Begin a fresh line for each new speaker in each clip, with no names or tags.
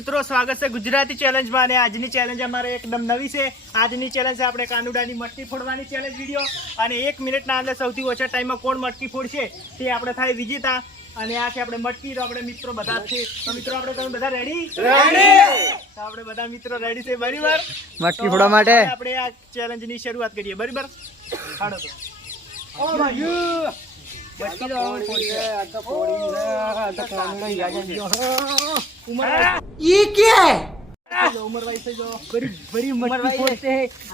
મિત્રો સ્વાગત છે ગુજરાતી ચેલેન્જમાં. અને આજની ચેલેન્જ અમારે એકદમ નવી છે. આજની ચેલેન્જ છે આપણે કાંદુડાની મટકી ફોડવાની ચેલેન્જ વીડિયો અને એક મિનિટના અંદર સૌથી ઓછા ટાઈમમાં કોણ મટકી ફોડશે તે આપણે થાય વિજેતા. અને આ છે આપણે મટકી. તો આપણે મિત્રો બધા છે. તો મિત્રો આપણે તમે બધા રેડી તો આપણે બધા મિત્રો રેડી છે. બરાબર?
મટકી ફોડવા માટે?
આપણે આ ચેલેન્જની શરૂઆત કરીએ. બરાબર? હાડો તો.
ઓ માય ગોડ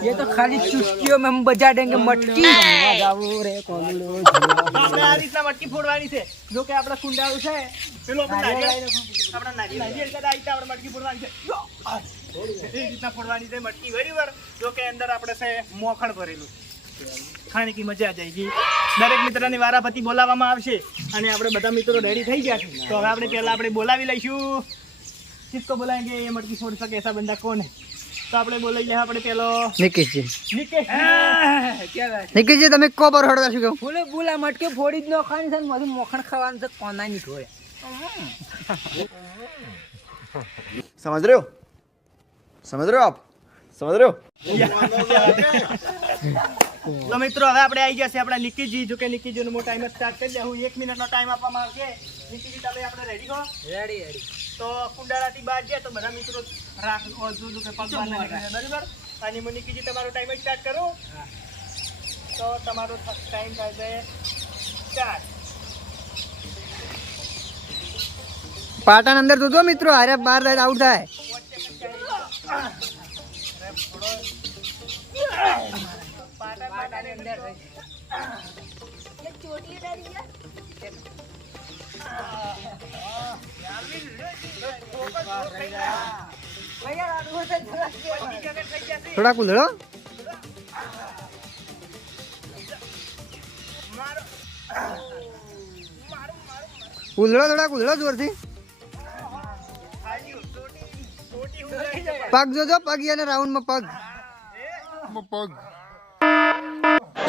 ये तो खाली चुस्कियों में हम बजा देंगे मटकी रे कोलुड़ो
તો આપણે આ રીતના મટકી ફોડવાની છે જો કે આપણા કુંડાળું છે પેલો આપણે નારિયેળ આપણા નારિયેળ નારિયેળ કદાચ આવી આપણે મટકી ફોડવાની છે એ રીતના ફોડવાની છે મટકી બરાબર જો કે અંદર આપણે છે મોખણ ભરેલું ખાણી કી મજા આવી ગઈ દરેક મિત્રની વારાફતી બોલાવવામાં આવશે અને આપણે બધા મિત્રો રેડી થઈ ગયા છે. તો હવે આપણે પહેલાં આપણે બોલાવી લઈશું. કિસકો બોલાવેંગે એ મટકી છોડ શકે એસા બંદા કોણ તો આપણે બોલાવી લઈએ આપણે પેલો
નિકેશજી.
નિકેશ.
નિકેશજી તમે કો પર હડતા શું કહું? બોલે બોલા મટકે ફોડી જ ન ખાવાની છે મારું મોખણ ખાવાનું છે કોના
ની ઢોળે સમજ રહ્યો? સમજ રહ્યો આપ? સમજ રહ્યો?
તો મિત્રો હવે આપણે આવી ગયા છે આપણા નિકીજી. જો કે નિકીજીનો નો ટાઈમ સ્ટાર્ટ કરી દે. હું એક મિનિટનો ટાઈમ આપવામાં આવશે. નિકીજી તમે આપણે રેડી છો
રેડી રેડી
તો કુંડાળાથી બહાર જાય તો બધા મિત્રો રાખ જો જો કે પગ ના નીકળે, બરાબર? અને હું નિકીજી તમારો ટાઈમ સ્ટાર્ટ કરું. તો તમારો ટાઈમ થાય છે સ્ટાર્ટ
પાટણ અંદર જોજો મિત્રો હારે બાર જાય આઉટ થાય. થોડા કુલડો કુલડો થોડા કુલડો જોરથી. પગ જોજો પગ અને રાઉન્ડમાં પગ.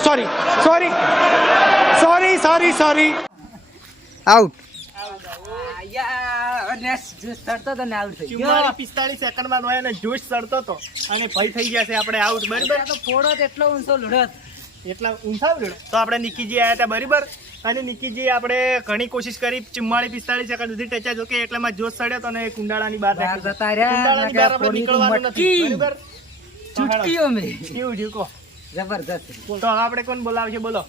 Sorry sorry sorry sorry
sorry
out પિસ્તાળીસ સેકન્ડમાં નો એને જોશ ચડતો હતો અને ભય થઈ ગયા છે આપણે આઉટ બરાબર?
ફોડો એટલો ઊંચો લડત.
એટલા ઊંધા તો આપણે નિકીજી આવ્યા હતા બરાબર? અને નિકીજી આપણે ઘણી કોશિશ કરી ચુમ્માળી પિસ્તાળીસ સેકન્ડ સુધી ટચા જો કે એટલામાં જોશ સડ્યો તો અને કુંડાળાની બહાર
જતા રહ્યા,
નીકળવાનું નથી બરાબર?
ચુટકીઓ મેં
કેવું થયું કહો.
જબરદસ્ત
તો આપણે કોણ બોલાવશે? બોલો.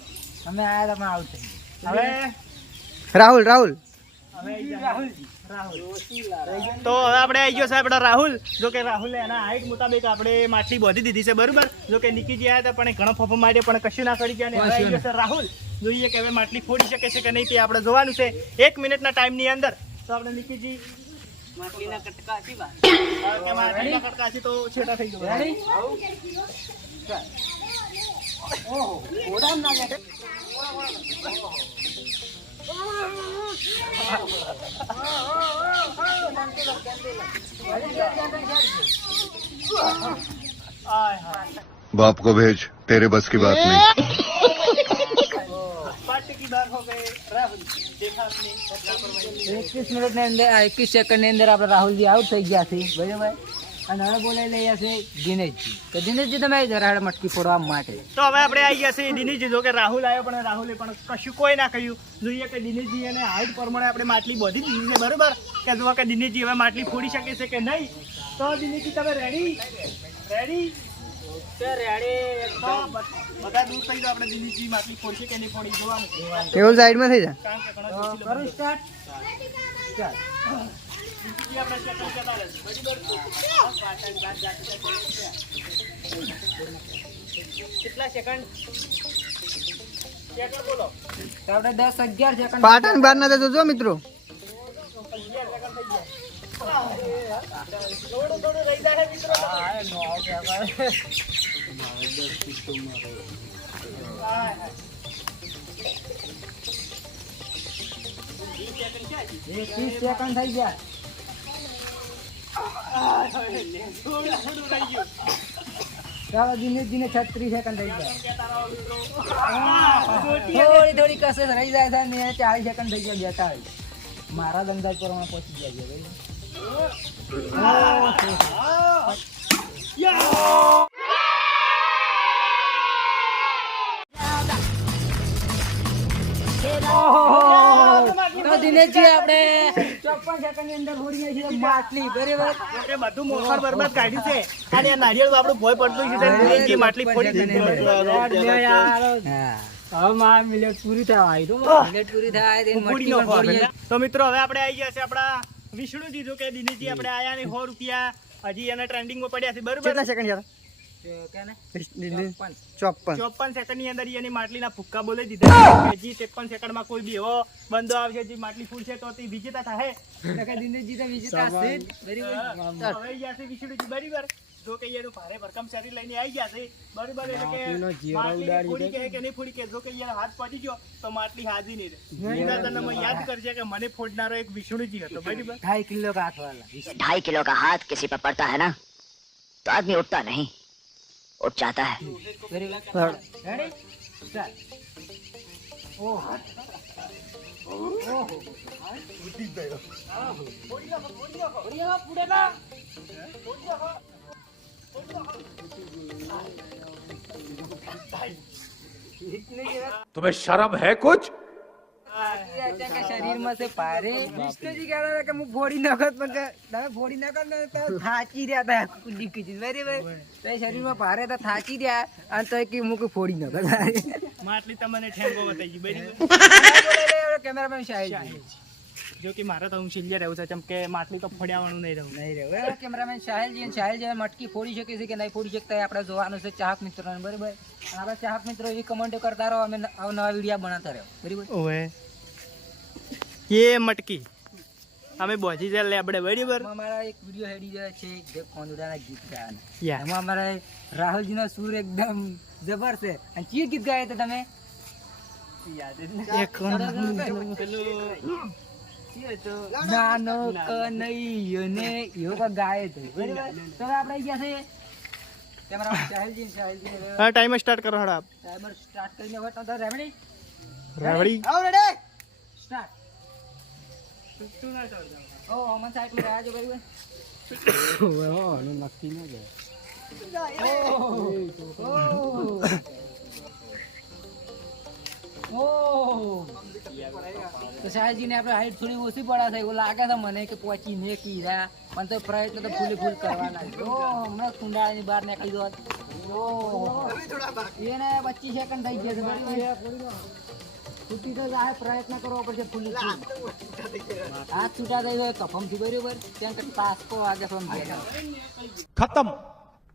અમે આયા તમે આવશે.
હવે
રાહુલ રાહુલ.
હવે તો હવે આપણે આવી ગયો સાહેબ આપણા રાહુલ. જો કે રાહુલે એના હાઈટ મુતાબિક આપણે માટલી બાંધી દીધી છે બરોબર? જો કે નિકીજી ગયા હતા પણ એ ઘણો ફફો માર્યો પણ કશું ના કરી ગયા અને હવે આવી ગયો છે રાહુલ. જોઈએ કે હવે માટલી ફોડી શકે છે કે નહીં તે આપણે જોવાનું છે. એક મિનિટના ટાઈમની અંદર. તો આપણે નિકીજી માટલીના કટકાથી માટલીના કટકાથી તો છેટા થઈ ગયો
बाप को भेज तेरे बस की बात नहीं
पार्टी की बार हो गए राहुल देखा आपने लापरवाही
એકવીસ મિનિટ ની અંદર એકવીસ સેકન્ડ ની અંદર આપણે રાહુલજી આઉટ થઈ ગયા છે બરાબર અને હવે બોલાવી લઈએ છે દિનેશજી. તો દિનેશજી તમે જરા મટકી ફોડવા માટે.
તો હવે આપણે આવી ગયા છીએ દિનેશજી. જો કે રાહુલ આવ્યો પણ રાહુલે પણ કશું કોઈ ના કહ્યું. જોઈએ કે દિનેશજી એને હાઈટ પ્રમાણે આપણે માટલી બધી દીધી છે બરોબર? કે જો કે દિનેશજી હવે માટલી ફોડી શકે છે કે નહીં? તો દિનેશજી તમે રેડી રેડી તો બધા દૂર થઈ જાઓ આપણે દિનેશજી માટલી ફોડશે કે નહીં ફોડી જોવાનું.
કેવું સાઈડમાં થઈ જાય
કેટલા સેકન્ડ
પાટણ બાર ના જોજો મિત્રો. ત્રીસ સેકન્ડ થઈ ગયું. ચાલો દિનેશજી ને છત્રીસ સેકન્ડ થઈ ગયા. થોડી થોડી કસે રહી જાય છે ને ચાલીસ સેકન્ડ થઈ ગયા બેતાળીસ. મારા ધંધા પ્રમાણે પહોંચી ગયા છે ભાઈ. દિનેશજી આપણે ચોપન સેકન્ડની અંદર હોડીએ છીએ. માટલી બરાબર?
આપણે બધું મોખર બરબાદ કાઢ્યું છે. અને આ નારિયેળ આપણું ભોય પડતું છે તેને માટલી ફોડી દીધી.
હા.
હવે મિલેટ પૂરી થવા આવી તો
પૂરી
મિત્રો હવે આપણે આવી ગયા છે આપણા વિષ્ણુજી જો કે દિનેશજી આપણે આયા ને સો રૂપિયા. હજી એના ટ્રેન્ડિંગમાં પડ્યા છે. બરોબર?
કેટલા સેકન્ડ યાર?
હાથ પડી ગયો તો માટલી હાજી નહીં રહે. મને યાદ કરજે કે મને ફોડનારો એક વિષ્ણુજી હતો બરાબર.
ઢાઈ કિલો કા
હાથ વાળા ઢાઈ કિલો કા હાથ કિસી પર પડતા હે આદમી ઉઠતા નહીં. और चाहता है।
तुम्हें शर्म है कुछ?
શરીરમાં છે ભારે. વિષ્ણુજી કહેતા કે હું ફોડી નાખત પણ તમે ફોડી નાખો ને તો થાચી રહ્યા હતા. કુદી કુદી બરાબર? તો શરીરમાં ભારે હતા થાચી રહ્યા. અને તો કે હું ફોડી નાખત
માટલી તમને ઠેંગો બતાવી બરાબર?
કેમેરામેન શાહિદ
જો કે મારે તો હું સિલિયર રહેવું છે કેમ કે માટલી તો ફોડ્યાવાનું નહીં રહું.
નહીં રે કેમેરામેન સાહેલજી અને સાહેલજી મટકી ફોડી શકે છે કે નહીં ફોડી શકતા આપડે આપણે જોવાનું છે ચાહક મિત્રોને બરાબર? આપણા ચાહક મિત્રો એ કમેન્ટો કરતા રહો અમે નવા વીડિયો બનાવતા રહ્યો બરાબર?
એ મટકી. અમે બોજી જાય લેબડે બરાબર?
અમારા એક વિડિયો હેડી જાય છે જે કોંદડાના ગીત ગાવાના. એમાં અમારા રાહુલજીનો સૂર એકદમ જબર છે. અને ચી ગીત ગાય તો તમે નાનો કનૈયો ને યોગા ગાય તો બરાબર? તો આપણે ગયા છે?
હા ટાઈમર સ્ટાર્ટ કરો હડા
ટાઈમર સ્ટાર્ટ કરીને હોય તો રેવડી.
રેવડી?
આવ રેડી સ્ટાર્ટ ઓ અમન સાહેબ પર આજો. તો સાહેબજીને આપણે હાઈટ થોડી ઓછી પડે છે એવું લાગે છે મને કે પોચી ને કીધા પણ તો પ્રયત્ન તો ફૂલી ફૂલ કરવાના. ઓ, હમણાં કુંડાળાની બહાર નીકળી દો એને પચીસ સેકન્ડ થઈ ગયા તૂટી તો જાય પ્રયત્ન કરવો પડશે ફૂલ હાથ છૂટા થઈ હોય કફમથી બરોબર ત્યાં પાસકો વાગે
ખતમ.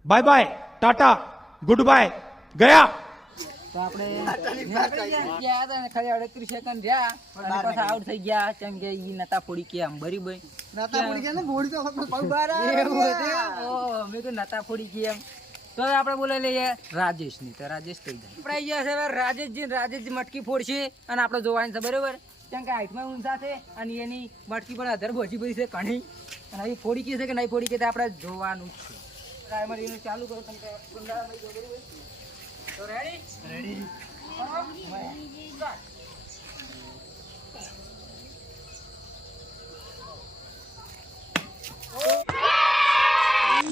Bye bye tata good bye ગયા.
તો આપણે ખાલી અડત્રીસ સેકન્ડ રહ્યા પણ પાછા આઉટ થઈ ગયા કેમ કે ઈ નતા ફોડી કે આમ બરી ભાઈ નતા ફોડી ગયા ને ફોડી તો મેં તો નતા ફોડી કે એમ. તો હવે આપણે બોલાવી લઈએ રાજેશની તો રાજેશ કહી દે આપણે અહીંયા છે રાજેશજી રાજેશજી મટકી ફોડશે અને આપણે જોવાની છે બરોબર? કેમ કે હાઈટમાં ઊંચા છે અને એની મટકી પણ અધર ભોજી પડી છે ઘણી. અને અહીં ફોડી કે છે કે નહીં ફોડી કે આપણે જોવાનું જ છે. એનું ચાલુ કરો તમે કે રેડી રેડી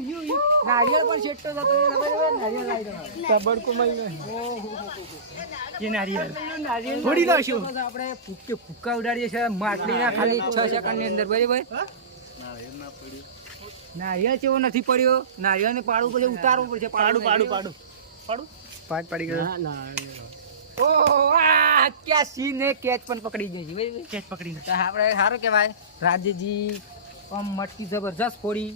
નારિયેળ પણ છેટતો જતો રહે છે, બરાબર? નારિયેળ લાવી દો.
તબડકો એ નારિયેળ
નારિયેળ
ફોડી
નારિયેળ
નાખ્યું.
તો આપણે ફૂંકે ફૂંકા ઉડાડીએ છીએ માટલીના ખાલી છ સેકન્ડની અંદર બરાબર નારિયેળ કેવો નથી પડ્યો નારિયેળને પાડવું પડશે ઉતારવું પડશે
પાડું પાડું
પાડું
પાડું પાડું
ઓહ, આ ક્યાં સિંહ ને કેચ પણ પકડી ગઈ છે બરાબર?
કેચ
પકડી આપણે સારું કહેવાય રાજ્યજી આમ મટકી જબરજસ્ત ફોડી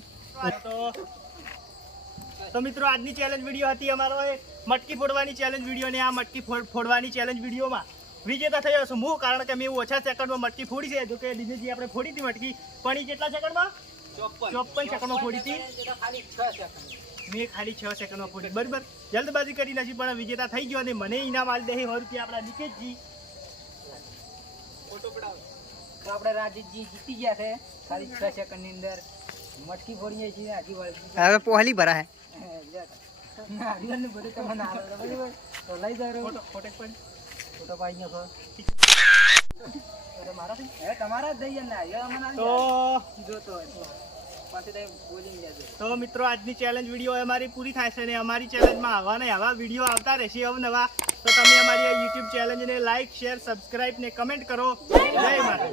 તો મિત્રો આજની ચેલેન્જ વીડિયો હતી અમારો એ મટકી ફોડવાની ચેલેન્જ વીડિયો ને આ મટકી ફોડ- ફોડવાની ચેલેન્જ વિડીયોમાં વિજેતા થયો છું હું કારણ કે મેં ઓછા સેકન્ડમાં મટકી ફોડી છે જો કે દિનેશજી આપણે ફોડી હતી મટકી પણ એ કેટલા સેકન્ડમાં ચોપન. સેકન્ડમાં ફોડી હતી. મેં ખાલી છ સેકન્ડમાં ફોડી. બરાબર. જલ્દબાજી કરી નથી પણ વિજેતા થઈ ગયો અને મને ઇનામ આલી દે હોય રૂપિયા આપણા નિકેશજી
આપણે રાજીતજી જીતી ગયા છે ખાલી છ સેકન્ડની અંદર. મટકી ફોડીએ છીએ આખી વળગી
હવે પોહલી ભરા હે?
તો પાડી
મિત્રો આજની ચેલેન્જ વીડિયો અમારી પૂરી થાય છે અને અમારી ચેલેન્જમાં આવા ને આવા વીડિયો આવતા રહેશે અવનવા તો તમે અમારી યુટ્યુબ ચેલેન્જને લાઈક શેર સબસ્ક્રાઇબ ને કમેન્ટ કરો. જય માતા